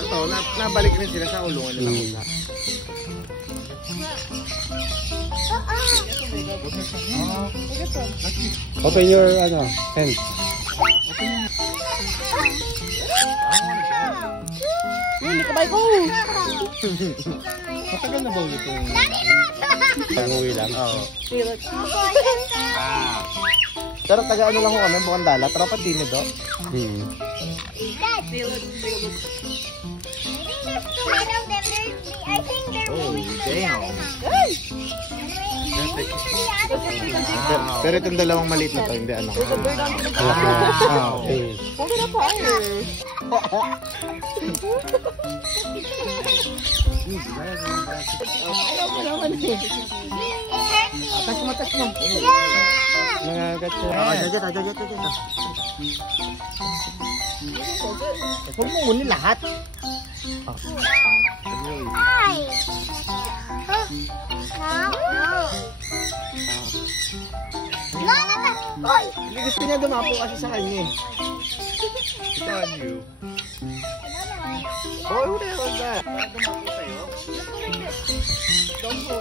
Ito, nabalik rin sila sa ulungan nila. Open your hands. Hindi ka ba ko? Matagal na ba ulit ito? Panguwi lang. Oo. Ah. Pero taga ano lang ko kami, bukang dala. Tropa din ito. Oh, damn. Pero itong dalawang maliit na to, hindi ano. Okay. Huwag na fire. Ayaw mo naman eh. Atas mo, atas mo. Nangagat siya. Agad. Huwag mo unin lahat. Hindi gusto niya dumapo kasi sa kanya eh. It's on you. Oh, wala. Para dumapo sa'yo. Don't move.